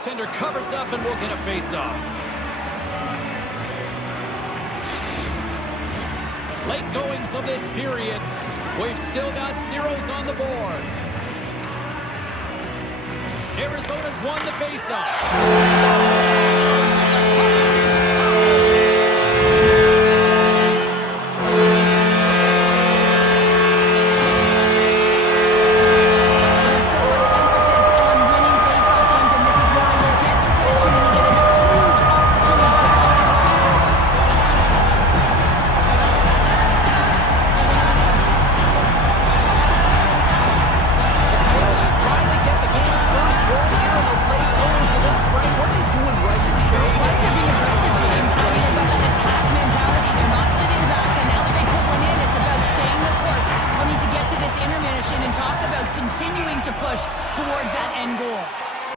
Tender covers up and will get a face-off. Late goings of this period. We've still got zeros on the board. Arizona's won the face-off.